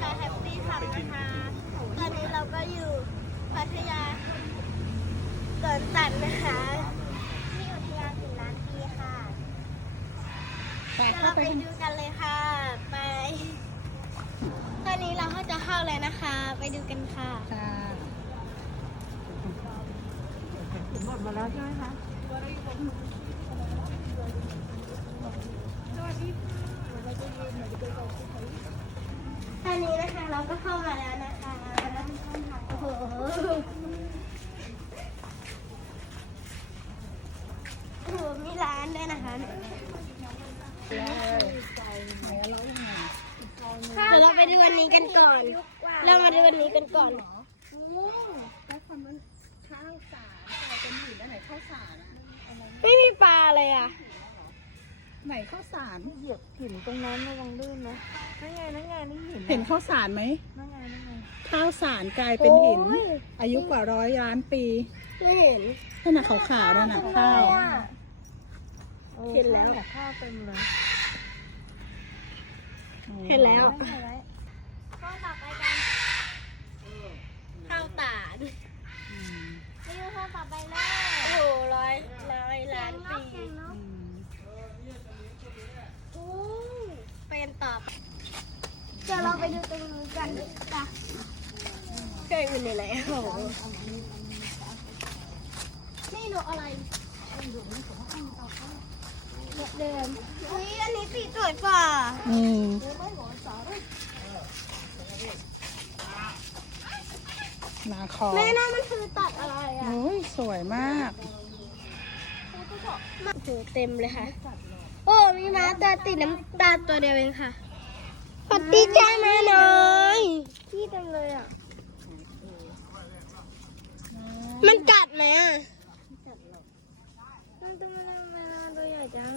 ค่ะแฮปปี้ทำนะคะ ตอนนี้เราก็อยู่พัทยาสวนสัตว์นะคะที่อุทยานสิงห์ล้านปีค่ะไปเดี๋ยวเข้าเราไปไปดูกันเลยค่ะ ไป ตอนนี้เราก็จะเข้าแล้วนะคะ ไปดูกันค่ะ ค่ะหมดมาแล้วใช่ไหมคะ ตอนนี้นะคะเราก็เข้ามาแล้วนะคะโอ้โหโอ้โหมีร้านด้วยนะคะเดี๋ยวเราไปดูอันนี้กันก่อน เรามาดูอันนี้กันก่อนแล้วคำว่าข้าวสารกลายเป็นหินอันไหนข้าวสารอะไม่มีปลาเลยอะ ไหนข้าวสารเหยียบหินตรงนั้นระวังลื่นนะนั่นไงนั่นไงนี่หินเห็นข้าวสารไหมนั่นไงนั่นไงข้าวสารกลายเป็นหิน โอ้ย อายุกว่าร้อยล้านปีไม่เห็นนั่นน่ะขาวๆนั่นน่ะข้าวเห็นแล้วแต่ข้าวเต็มเลยเห็นแล้วไม่เป็นไรข้อต่อไปกันข้าวตาล อืม นี่คือข้อต่อไปเลยโอ้โหร้อยร้อยล้านปี อืม โอ้เป็นต่อไปเดี๋ยวเรา ไปดูตรงนี้กันจ้ะเคยอยู่ในไหนโอ้โหนี่นกอะไรนกเดิมอุ้ยอันนี้สีสวยกว่าอืมนาคอแม่น่ามันคือตัดอะไรอะโอ้ยสวยมากโอ้โหเต็มเลยค่ะ โอ้มีม้าตัวติดน้ำตาลตัวเดียวเองค่ะ สวัสดีจ้ามาหน่อยขี้เต็มเลยอะ มันกัดไหมอะมันตัวมันตัวใหญ่จัง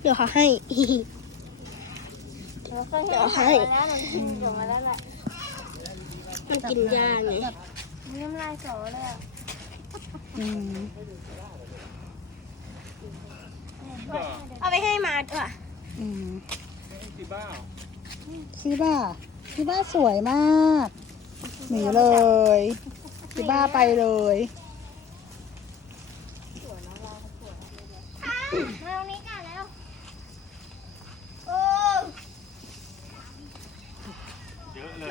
เดี๋ยวเขาให้ เดี๋ยวเขาให้ เดี๋ยวมาแล้วแหละมันกินยาไงน้ำลายสอเลยอะอืมเอา ไปให้มาดีกว่าอืมซีบ้าซีบ้าสวยมากหนีเลยซีบ้าไปเลยมาตรงนี้กันแล้วโอ้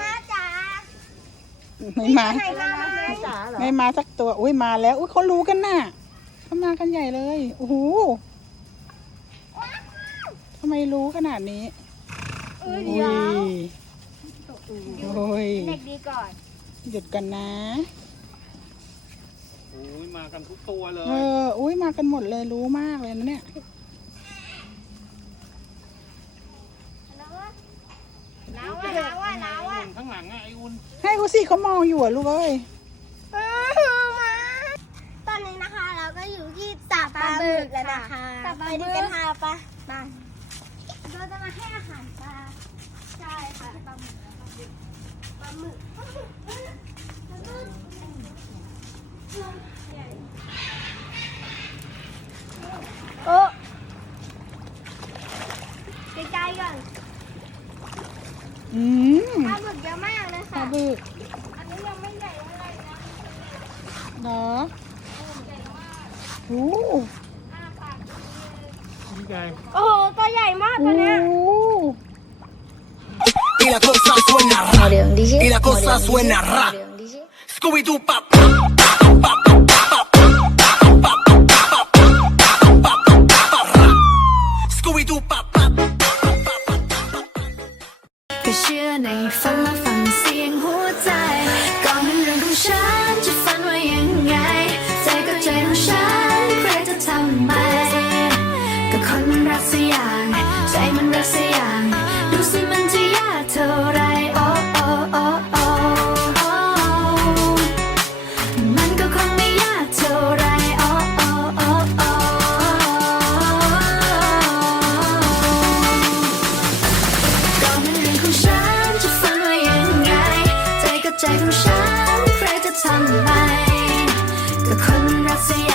มาจ๋าไม่มาไหนมามาไหมจ๋าเหรอไม่มาสักตัว อุ้ยมาแล้ว อุ้ยเขารู้กันน่ะเขามากันใหญ่เลย โอ้โหทำ ไมรู้ขนาดนี้เอ้ยอุ้เดี๋ยวยโอ้ยเด็กดีก่อน หยุดกันนะโอ้ยมากันทุกตัวเลย เออ อุ้ยมากันหมดเลยรู้มากเลยนะเนี่ยน้าวอะน้าวอะน้าวอะข้างหลังอะไอ้อุ่นให้เขาสิเขามองอยู่อะลูกเอ้ยมาตอนนี้นะคะ เราก็อยู่ที่สระปลาบึกแล้วนะคะไปดูกันค่ะปะไป เราจะมาให้อาหารปลาใช่ค่ะปลาหมึกปลาหมึกปลาหมึกปลาหมึกปลาหมึกใหญ่โอ้ใกล้ๆก่อนอืมปลาหมึกเยอะมากเลยปลาค่ะบึกอันนี้ยังไม่ใหญ่เท่าไหร่นะเหรอใหญ่มากโอ้อ้าปากดีเลยนี่ไงโอ้โหตัว ใหญ่มากตัวเนี้ย Y la cosa suena ra. Odeon DJ. Y la cosa Odeon suena DJ. ra. Odeon DJ. Scooby Doo pap. Scooby Doo pap. ก็เชื่อในฝันและฝัน ทำไมก็คนรักเสีย